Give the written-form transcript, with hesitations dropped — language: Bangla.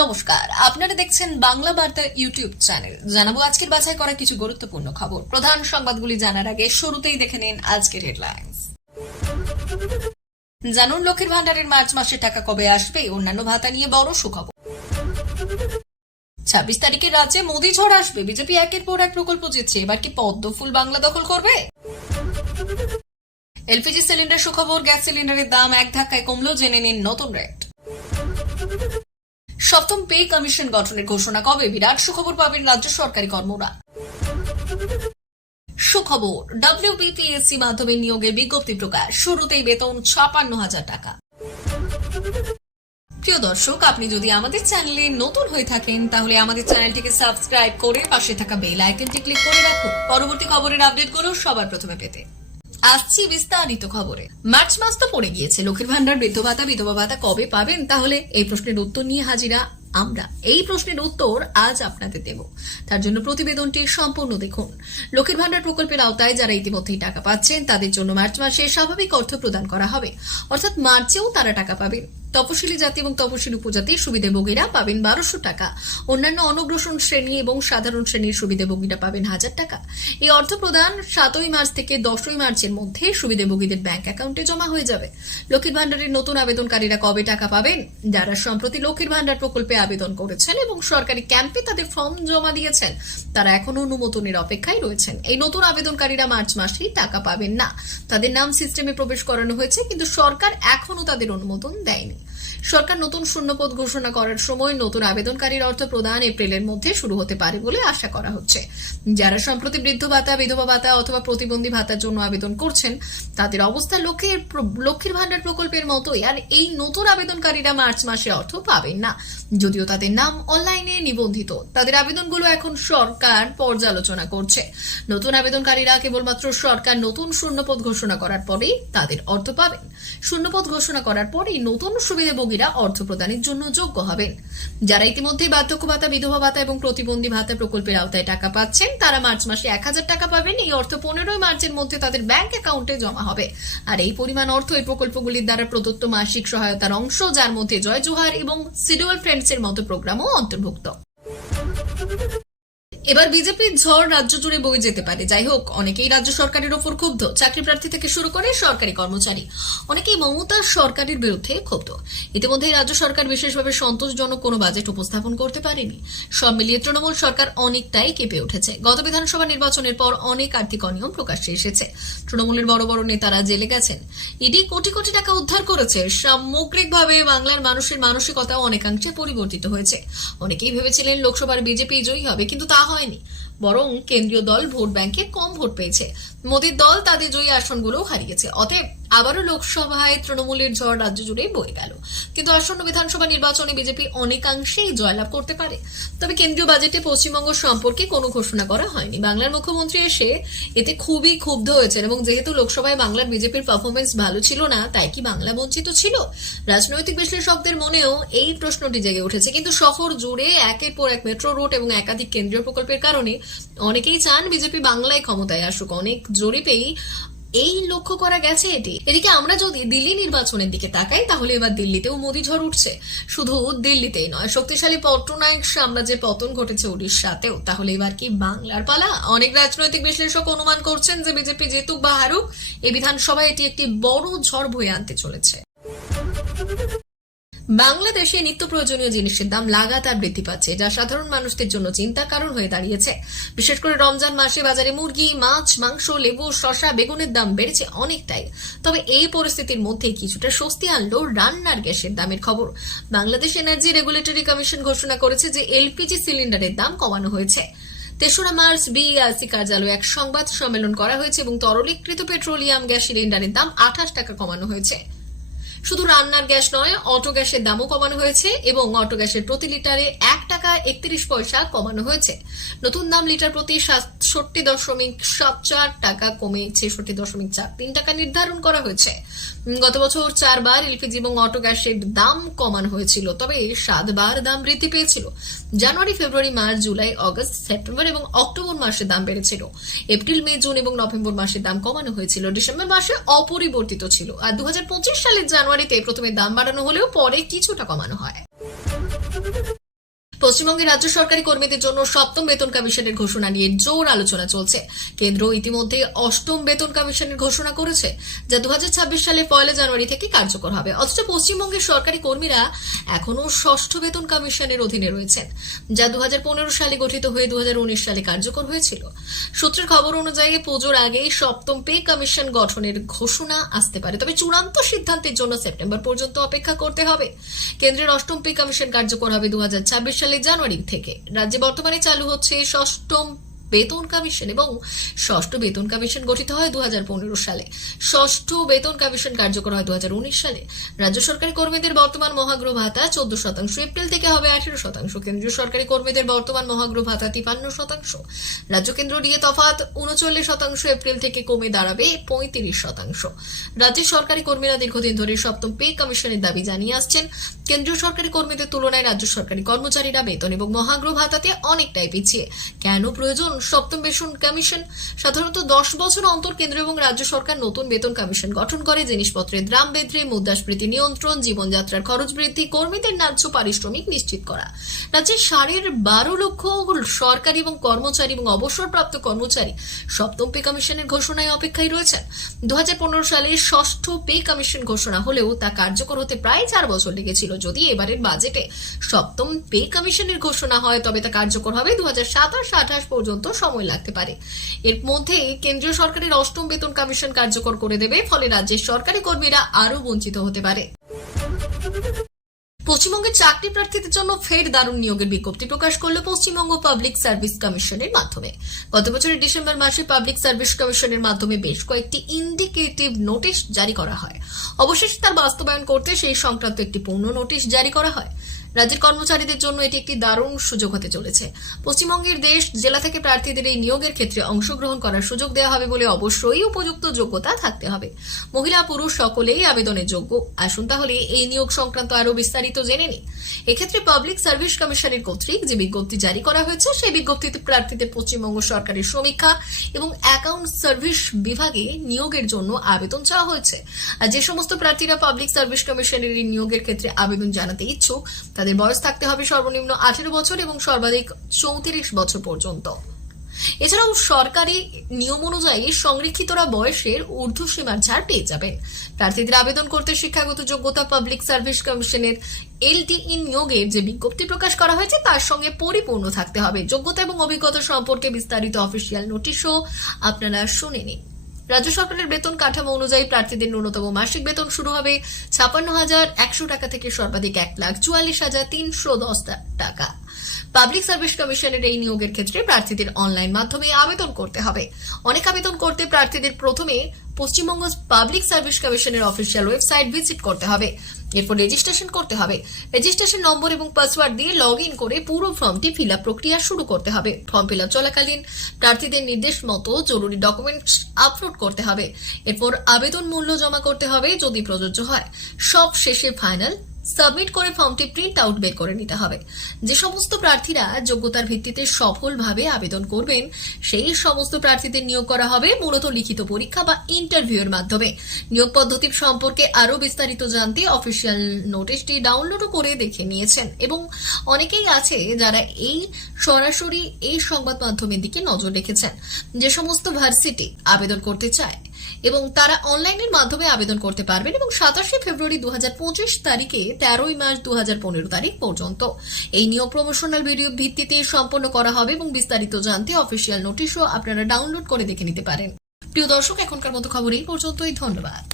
নমস্কার, আপনারা দেখছেন বাংলা বার্তা ইউটিউব চ্যানেল। জানাবো আজকের বাছাই করা কিছু গুরুত্বপূর্ণ খবর। প্রধান সংবাদগুলি জানার আগে শুরুতেই দেখে নিন আজকের হেডলাইন্স। জানুন লক্ষ্মীর ভান্ডারের মার্চ মাসে টাকা কবে আসবে, অন্যান্য ভাতা নিয়ে বড় সুখবর। 26 তারিখে রাজ্যে মোদি ঝড় আসবে, বিজেপি একের পর এক প্রকল্প জিতছে, এবার কি পদ্মফুল বাংলা দখল করবে? এলপিজি সিলিন্ডার সুখবর, গ্যাস সিলিন্ডারের দাম এক ধাক্কায় কমলো, জেনে নিন নতুন রেট। সপ্তম পে কমিশন গঠনের ঘোষণা কবে, বিরাট সুখবর পাবেন রাজ্য সরকারি কর্মীরা। সুখবর, ডব্লিউবিপিএসসি মাধ্যমে নিয়োগের বিজ্ঞপ্তি প্রকাশ, শুরুতেই বেতন ৫৬,০০০ টাকা। প্রিয় দর্শক, আপনি যদি আমাদের চ্যানেলে নতুন হয়ে থাকেন তাহলে আমাদের চ্যানেলটিকে সাবস্ক্রাইব করে পাশে থাকা বেল আইকনটি ক্লিক করে রাখুন পরবর্তী খবরের আপডেটগুলো সবার প্রথমে পেতে। আসছি বিস্তারিত খবরে। মার্চ মাস তো পড়ে গিয়েছে, লক্ষ্মীর ভান্ডার, বৃদ্ধ ভাতা, বিধবা ভাতা কবে পাবেন? তাহলে এই প্রশ্নের উত্তর নিয়ে হাজিরা আমরা। এই প্রশ্নের উত্তর আজ আপনাদের দেব, তার জন্য প্রতিবেদনটি সম্পূর্ণ দেখুন। লক্ষ্মীর ভান্ডার প্রকল্পের আওতায় যারা ইতিমধ্যেই টাকা পাচ্ছেন তাদের জন্য মার্চ মাসে স্বাভাবিক অর্থ প্রদান করা হবে, অর্থাৎ মার্চেও তারা টাকা পাবেন। তপশিলি জাতি এবং তপশিলি উপজাতির সুবিধাভোগীরা পাবেন ১২০০ টাকা, অন্যান্য অনগ্রসর শ্রেণী এবং সাধারণ শ্রেণীর সুবিধাভোগীরা পাবেন ১০০০ টাকা। এই অর্থ প্রদান ৭ই মার্চ থেকে ১০ই মার্চের মধ্যে সুবিধাভোগীদের ব্যাংক অ্যাকাউন্টে জমা হয়ে যাবে। লক্ষ্মীর ভান্ডারের নতুন আবেদনকারীরা কবে টাকা পাবেন? যারা সম্প্রতি লক্ষ্মীর ভান্ডার প্রকল্পে আবেদন করেছেন এবং সরকারি ক্যাম্পে তাদের ফর্ম জমা দিয়েছেন, তারা এখনো অনুমোদনের অপেক্ষায় রয়েছেন। এই নতুন আবেদনকারীরা মার্চ মাসেই টাকা পাবেন না। তাদের নাম সিস্টেমে প্রবেশ করানো হয়েছে, কিন্তু সরকার এখনো তাদের অনুমোদন দেয়নি। সরকার নতুন শূন্যপদ ঘোষণা করার সময় নতুন আবেদনকারীর অর্থ প্রদান এপ্রিলের মধ্যে শুরু হতে পারে বলে আশা করা হচ্ছে। যারা সম্প্রতি বৃদ্ধ ভাতা, বিধবা ভাতা অথবা প্রতিবন্ধী ভাতার জন্য আবেদন করছেন তাদের অবস্থা লক্ষ্মীর ভান্ডার প্রকল্পের মতোই, আর এই নতুন আবেদনকারীরা মার্চ মাসে অর্থ পাবেন না। যদিও তাদের নাম অনলাইনে নিবন্ধিত, তাদের আবেদনগুলো এখন সরকার পর্যালোচনা করছে। নতুন আবেদনকারীরা কেবলমাত্র সরকার নতুন শূন্যপদ ঘোষণা করার পরেই তাদের অর্থ পাবেন। শূন্যপদ ঘোষণা করার পরেই নতুন সুবিধাভোগীরা অর্থ প্রদানের জন্য যোগ্য হবেন। যারা ইতিমধ্যে বার্ধক্য ভাতা, বিধবা ভাতা এবং প্রতিবন্ধী ভাতা প্রকল্পের আওতায় টাকা পাচ্ছেন তারা মার্চ মাসে ১০০০ টাকা পাবেন। এই অর্থ ১৫ই মার্চের মধ্যে তাদের ব্যাংক অ্যাকাউন্টে জমা হবে। আর এই পরিমাণ অর্থ এই প্রকল্পগুলির দ্বারা প্রদত্ত মাসিক সহায়তার অংশ, যার মধ্যে জয় জোহার এবং সিডিউল ফ্রেন্ডস এর মতো প্রোগ্রামও অন্তর্ভুক্ত। এবার বিজেপির ঝড় রাজ্য জুড়ে বয়ে যেতে পারে। যাই হোক, অনেকেই রাজ্য সরকারের ওপর ক্ষুব্ধ। চাকরি প্রার্থী থেকে শুরু করে সরকারি কর্মচারী অনেকেই মমতা সরকারের বিরুদ্ধে ক্ষুব্ধ। ইতিমধ্যে রাজ্য সরকার বিশেষভাবে সন্তোষজনক কোনো বাজেট উপস্থাপন করতে পারেনি। সব মিলিয়ে তৃণমূল সরকার অনেকটাই কেঁপে উঠেছে। গত বিধানসভা নির্বাচনের পর অনেক আর্থিক অনিয়ম প্রকাশ্যে এসেছে। তৃণমূলের বড় বড় নেতারা জেলে গেছেন। ইডি কোটি কোটি টাকা উদ্ধার করেছে। সামগ্রিকভাবে বাংলার মানুষের মানসিকতাও অনেকাংশে পরিবর্তিত হয়েছে। অনেকেই ভেবেছিলেন লোকসভার বিজেপি জয়ী হবে, কিন্তু তা হয়নি। বরং কেন্দ্রীয় দল ভোট ব্যাংকে কম ভোট পেয়েছে। মোদীর দল তাদের জয়ী আসনগুলো হারিয়েছে। অতএব আবারও লোকসভায় তৃণমূলের ঝড় রাজ্য জুড়ে বয়ে গেল। কিন্তু আসন্ন বিধানসভা নির্বাচনে বিজেপি অনেকাংশেই জয়লাভ করতে পারে। তবে কেন্দ্রীয় বাজেটে পশ্চিমবঙ্গ সম্পর্কে কোনো ঘোষণা করা হয়নি। বাংলার মুখ্যমন্ত্রী এসে এতে খুবই ক্ষুব্ধ হয়েছেন এবং যেহেতু লোকসভায় বাংলার বিজেপির পারফরমেন্স ভালো ছিল না, তাই কি বাংলা বঞ্চিত ছিল? রাজনৈতিক বিশ্লেষকদের মনেও এই প্রশ্নটি জেগে উঠেছে। কিন্তু শহর জুড়ে একের পর এক মেট্রো রুট এবং একাধিক কেন্দ্রীয় প্রকল্পের কারণে অনেকেই চান বিজেপি বাংলায় ক্ষমতায় আসুক। অনেক জরিপেই এই লক্ষ্য করা গেছে এটি। এদিকে আমরা যদি দিল্লি নির্বাচনের দিকে তাকাই তাহলে এবার দিল্লিতেও মোদি ঝড় উঠছে। শুধু দিল্লিতেই নয়, শক্তিশালী পট্টনায়ক সাম্রাজ্যের পতন ঘটেছে উড়িষ্যাতেও। তাহলে এবার কি বাংলার পালা? অনেক রাজনৈতিক বিশ্লেষক অনুমান করছেন যে বিজেপি জিতুক বা হারুক, এই বিধানসভায় এটি একটি বড় ঝড় বয়ে আনতে চলেছে। বাংলাদেশে নিত্য প্রয়োজনীয় জিনিসের দাম লাগাতার বৃদ্ধি পাচ্ছে, যা সাধারণ মানুষদের জন্য চিন্তার কারণ হয়ে দাঁড়িয়েছে। বিশেষ করে রমজান মাসে বাজারে মুরগি, মাছ, মাংস, লেবু, শসা, বেগুনের দাম বেড়েছে অনেকটাই। তবে এই পরিস্থিতির মধ্যে কিছুটা স্বস্তি আনলো রান্নার গ্যাসের দামের খবর। বাংলাদেশ এনার্জি রেগুলেটরি কমিশন ঘোষণা করেছে যে এলপিজি সিলিন্ডারের দাম কমানো হয়েছে। ৩রা মার্চ বিইআরসি কার্যালয়ে এক সংবাদ সম্মেলন করা হয়েছে এবং তরলীকৃত পেট্রোলিয়াম গ্যাস সিলিন্ডারের দাম ২৮ টাকা কমানো হয়েছে। শুধু রান্নার গ্যাস নয়, অটো গ্যাসের দামও কমানো হয়েছে এবং অটো গ্যাসের প্রতি লিটারে ১ টাকা ৩১ পয়সা কমানো হয়েছে। নতুন দাম লিটার প্রতি ৬৭.৭৪ টাকা কমে ৬৬.৪৩ টাকা নির্ধারণ করা হয়েছে। গত বছর ৪ বার এলপিজি এবং অটো গ্যাসের দাম কমানো হয়েছিল, তবে ৭ বার দাম বৃদ্ধি পেয়েছিল। জানুয়ারি, ফেব্রুয়ারি, মার্চ, জুলাই, অগস্ট, সেপ্টেম্বর এবং অক্টোবর মাসে দাম বেড়েছিল। এপ্রিল, মে, জুন এবং নভেম্বর মাসে দাম কমানো হয়েছিল। ডিসেম্বর মাসে অপরিবর্তিত ছিল। আর ২০২৫ সালের জানুয়ারিতে প্রথমে দাম বাড়ানো হলেও পরে কিছুটা কমানো হয়। পশ্চিমবঙ্গের রাজ্য সরকারি কর্মীদের জন্য সপ্তম বেতন কমিশনের ঘোষণা নিয়ে জোর আলোচনা চলছে। কেন্দ্র ইতিমধ্যে অষ্টম বেতন কমিশনের ঘোষণা করেছে, যা 2026 সালে 1 জানুয়ারি থেকে কার্যকর হবে। অথচ পশ্চিমবঙ্গের সরকারি কর্মীরা এখনও ষষ্ঠ বেতন কমিশনের অধীনে রয়েছেন, যা 2015 সালে গঠিত হয়ে 2019 সালে কার্যকর হয়েছিল। সূত্রের খবর অনুযায়ী পুজোর আগেই সপ্তম পে কমিশন গঠনের ঘোষণা আসতে পারে, তবে চূড়ান্ত সিদ্ধান্তের জন্য সেপ্টেম্বর পর্যন্ত অপেক্ষা করতে হবে। কেন্দ্রের অষ্টম পে কমিশন কার্যকর হবে 2026 সালে জানুয়ারি থেকে। রাজ্যে বর্তমানে চালু হচ্ছে ষষ্ঠম বেতন কমিশন এবং ষষ্ঠ বেতন কমিশন গঠিত হয় 2015 সালে। ষষ্ঠ বেতন কমিশন কার্যকর হয় 2019 সালে। রাজ্য সরকারি কর্মীদের বর্তমান মহার্ঘ ভাতা 14%, এপ্রিল থেকে হবে 18%। কেন্দ্রীয় সরকারি কর্মীদের বর্তমান মহার্ঘ ভাতা 53%। রাজ্য কেন্দ্র দিয়ে তফাৎ 39%, এপ্রিল থেকে কমে দাঁড়াবে 35%। রাজ্যের সরকারি কর্মীরা দীর্ঘদিন ধরে সপ্তম পে কমিশনের দাবি জানিয়ে আসছেন। কেন্দ্রীয় সরকারি কর্মীদের তুলনায় রাজ্য সরকারি কর্মচারীরা বেতন এবং মহার্ঘ ভাতাতে অনেকটাই পিছিয়ে। কেন প্রয়োজন সপ্তম বেতন কমিশন? সাধারণত 10 বছর অন্তর কেন্দ্র এবং রাজ্য সরকার নতুন বেতন কমিশন গঠন করে। জিনিসপত্রের দাম বৃদ্ধি, মুদ্রাস্ফীতি নিয়ন্ত্রণ, জীবনযাত্রার খরচ বৃদ্ধি, কর্মীদের ন্যায্য পারিশ্রমিক নিশ্চিত করা। রাজ্যের 12.5 লক্ষ সরকারি এবং কর্মচারী এবং অবসরপ্রাপ্ত কর্মচারী সপ্তম পে কমিশনের ঘোষণায় অপেক্ষায় রয়েছেন। 2015 সালে ষষ্ঠ পে কমিশন ঘোষণা হলেও তা কার্যকর হতে প্রায় 4 বছর লেগেছিল। যদি এবারের বাজেটে সপ্তম পে কমিশনের ঘোষণা হয়, তবে তা কার্যকর হবে 2027-28 পর্যন্ত সময় লাগতে পারে। এর মধ্যে কেন্দ্রীয় সরকারের অষ্টম বেতন কমিশন কার্যকর করে দেবে, ফলে রাজ্যের সরকারি কর্মীরা আরো বঞ্চিত হতে পারে। পশ্চিমবঙ্গের চাকরি প্রার্থীদের জন্য ফের দারুণ নিয়োগের বিজ্ঞপ্তি প্রকাশ করল পশ্চিমবঙ্গ পাবলিক সার্ভিস কমিশনের মাধ্যমে। গত বছরের ডিসেম্বর মাসে পাবলিক সার্ভিস কমিশনের মাধ্যমে বেশ কয়েকটি ইন্ডিকেটিভ নোটিশ জারি করা হয়। অবশেষে তার বাস্তবায়ন করতে সেই সংক্রান্ত একটি পূর্ণ নোটিশ জারি করা হয়। রাজ্যের কর্মচারীদের জন্য এটি একটি দারুণ সুযোগ হতে চলেছে। পশ্চিমবঙ্গের দেশ জেলা থেকে প্রার্থীদের এই নিয়োগের ক্ষেত্রে অংশগ্রহণ করার সুযোগ দেওয়া হবে বলে অবশ্যই উপযুক্ত যোগ্যতা থাকতে হবে। মহিলা পুরুষ সকলেই আবেদনের যোগ্য। আসুন তাহলে এই নিয়োগ সংক্রান্ত আরো বিস্তারিত জেনে নিই। এক্ষেত্রে পাবলিক সার্ভিস কমিশনের কর্তৃক যে বিজ্ঞপ্তি জারি করা হয়েছে, সেই বিজ্ঞপ্তিতে প্রার্থীদের পশ্চিমবঙ্গ সরকারের সমীক্ষা এবং অ্যাকাউন্ট সার্ভিস বিভাগে নিয়োগের জন্য আবেদন চাওয়া হয়েছে। আর যে সমস্ত প্রার্থীরা পাবলিক সার্ভিস কমিশনের এই নিয়োগের ক্ষেত্রে আবেদন জানাতে ইচ্ছুক, তাদের বয়স থাকতে হবে সর্বনিম্ন 18 বছর এবং সর্বাধিক 34 বছর পর্যন্ত। এছাড়াও সরকারি নিয়ম অনুযায়ী সংরক্ষিতরা বয়সের ঊর্ধ্বসীমার ছাড় পেয়ে যাবেন। প্রার্থীদের আবেদন করতে শিক্ষাগত যোগ্যতা পাবলিক সার্ভিস কমিশনের এলটিই নিয়োগের যে বিজ্ঞপ্তি প্রকাশ করা হয়েছে তার সঙ্গে পরিপূর্ণ থাকতে হবে। যোগ্যতা এবং অভিজ্ঞতা সম্পর্কে বিস্তারিত অফিসিয়াল নোটিশও আপনারা শুনে নিন। রাজ্য সরকারের বেতন কাঠামো অনুযায়ী প্রার্থীদের ন্যূনতম মাসিক বেতন শুরু হবে 56,100 টাকা থেকে সর্বাধিক 1,44,310 টাকা। পাবলিক সার্ভিস কমিশনের এই নিয়োগের ক্ষেত্রে প্রার্থীদের অনলাইন মাধ্যমে আবেদন করতে হবে। অনেক আবেদন করতে প্রার্থীদের প্রথমে পশ্চিমবঙ্গ পাবলিক সার্ভিস কমিশনের অফিসিয়াল ওয়েবসাইট ভিজিট করতে হবে। এরপর রেজিস্ট্রেশন করতে হবে। রেজিস্ট্রেশন নম্বর এবং পাসওয়ার্ড দিয়ে লগ ইন করে পুরো ফর্মটি ফিল আপ প্রক্রিয়া শুরু করতে হবে। ফর্ম ফিল আপ চলাকালীন প্রার্থীদের নির্দেশ মতো জরুরি ডকুমেন্টস আপলোড করতে হবে। এরপর আবেদন মূল্য জমা করতে হবে যদি প্রযোজ্য হয়। সব শেষে ফাইনাল সাবমিট করে ফর্মটি প্রিন্ট আউট বের করে নিতে হবে। যে সমস্ত প্রার্থীরা যোগ্যতার ভিত্তিতে সফলভাবে আবেদন করবেন, সেই সমস্ত প্রার্থীদের নিয়োগ করা হবে মূলত লিখিত পরীক্ষা বা ইন্টারভিউ এর মাধ্যমে। নিয়োগ পদ্ধতি সম্পর্কে আরো বিস্তারিত জানতে অফিসিয়াল নোটিশটি ডাউনলোডও করে দেখে নিয়েছেন এবং অনেকেই আছে যারা এই সরাসরি এই সংবাদ মাধ্যমের দিকে নজর রেখেছেন। যে সমস্ত ভার্সিটি আবেদন করতে চায় এবং তারা অনলাইনের মাধ্যমে আবেদন করতে পারবেন এবং 27 ফেব্রুয়ারি 2025 তারিখে 13 মার্চ 2015 তারিখ পর্যন্ত এই নিয়োগ প্রমোশনাল ভিডিও ভিত্তিতে সম্পন্ন করা হবে এবং বিস্তারিত জানতে অফিসিয়াল নোটিশও আপনারা ডাউনলোড করে দেখে নিতে পারেন। প্রিয় দর্শক, এখনকার মতো খবর এই পর্যন্তই। ধন্যবাদ।